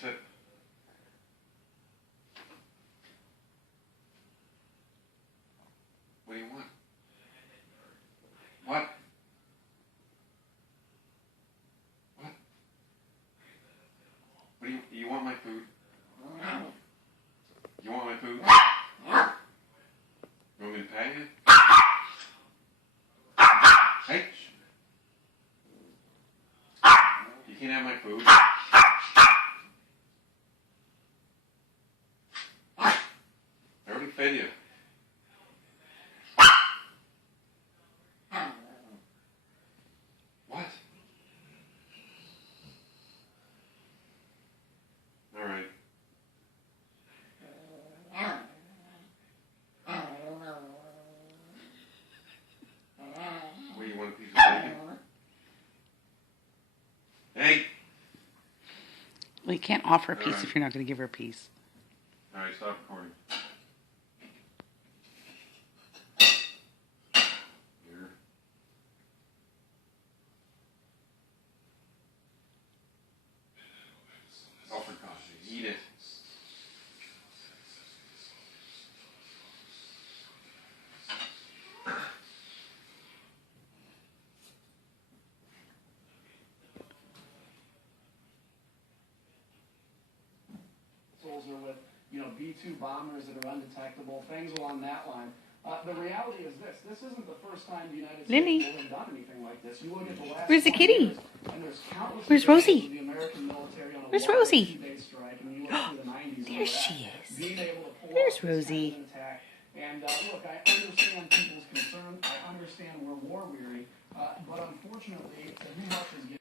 said, what do you want? What? What? What do you want my food? You want my food? You want me to pat you? Hey! You can't have my food. I already fed you. What? All right. What, you want a piece of bacon? Hey! Well, you can't offer a piece Alright. if you're not going to give her a piece. All right, stop recording. Here. Offer coffee. Eat it. Are with, B-2 bombers that are undetectable, things along that line. The reality is this isn't the first time the United Lillie. States has done anything like this. You look at the last Where's the 20 kitty? years, and there's countless Where's examples Rosie? of the American military on a Where's long Rosie? two-day strike, and you look through the 90s There she is. being able to pull There's off this Rosie. kind of attack. And look, I understand people's concern. I understand we're war weary, but unfortunately, too much is getting